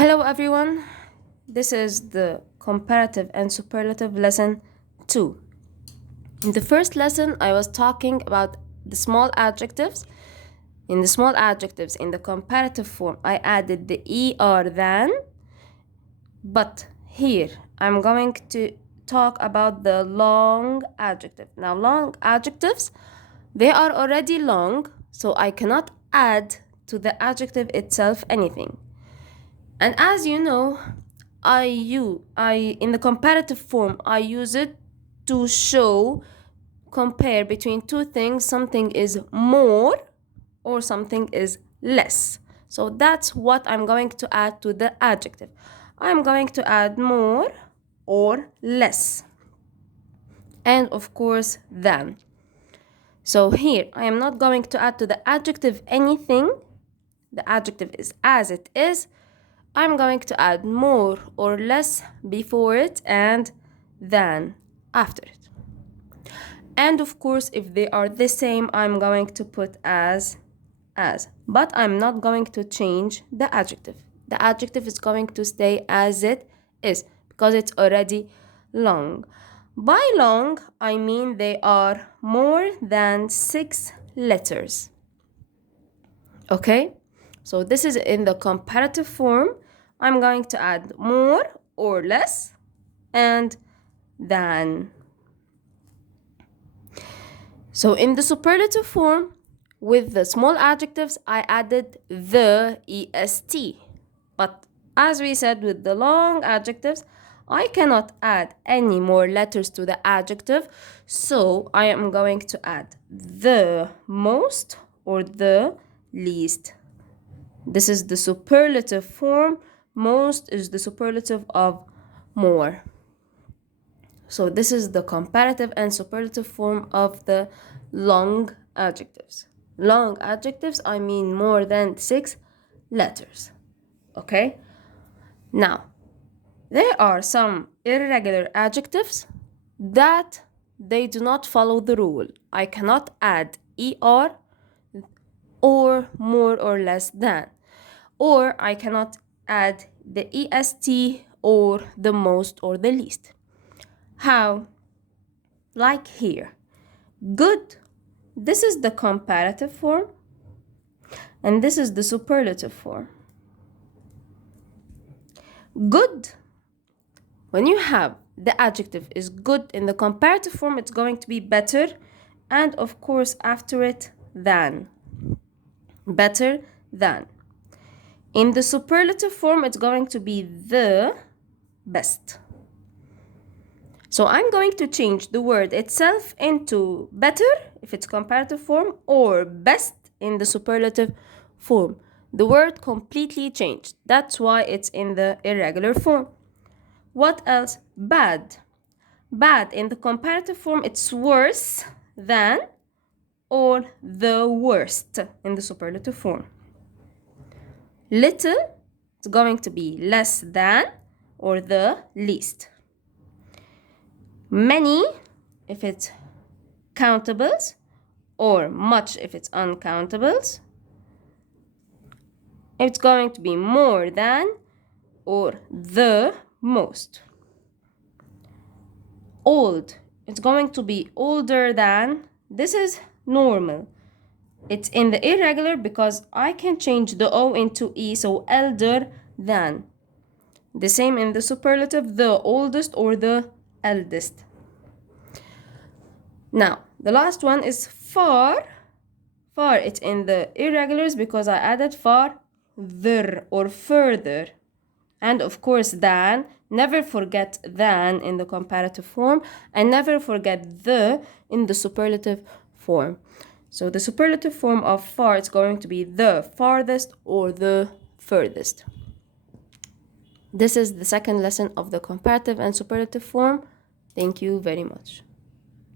Hello everyone, this is the comparative and superlative lesson 2. In the first lesson I was talking about the small adjectives. In the small adjectives in the comparative form I added the er than, but here I'm going to talk about the long adjective. Now long adjectives, they are already long, so I cannot add to the adjective itself anything. And as you know, in the comparative form, I use it to compare between two things. Something is more or something is less. So that's what I'm going to add to the adjective. I'm going to add more or less. And of course, than. So here, I am not going to add to the adjective anything. The adjective is as it is. I'm going to add more or less before it and than after it. And of course, if they are the same, I'm going to put as. But I'm not going to change the adjective. The adjective is going to stay as it is because it's already long. By long, I mean they are more than 6 letters. Okay? So this is in the comparative form. I'm going to add more or less and than. So in the superlative form, with the small adjectives, I added the est. But as we said with the long adjectives, I cannot add any more letters to the adjective. So I am going to add the most or the least. This is the superlative form. Most is the superlative of more. So this is the comparative and superlative form of the long adjectives. Long adjectives, I mean more than 6 letters. Okay? Now, there are some irregular adjectives that they do not follow the rule. I cannot add er or more or less than, or I cannot add the est or the most or the least. How? Like here. Good. This is the comparative form and this is the superlative form. Good. When you have the adjective is good in the comparative form, it's going to be better, and of course after it than. Better than. In the superlative form, it's going to be the best. So I'm going to change the word itself into better if it's comparative form or best in the superlative form. The word completely changed. That's why it's in the irregular form. What else? Bad. Bad in the comparative form, it's worse than or the worst in the superlative form. Little, it's going to be less than or the least. Many, if it's countables, or much if it's uncountables. It's going to be more than or the most. Old, it's going to be older than. This is normal. It's in the irregular because I can change the O into E, so elder than. The same in the superlative, the oldest or the eldest. Now, the last one is far. Far, it's in the irregulars because I added farther or further. And of course, than. Never forget than in the comparative form, and never forget the in the superlative form. So the superlative form of far is going to be the farthest or the furthest. This is the second lesson of the comparative and superlative form. Thank you very much.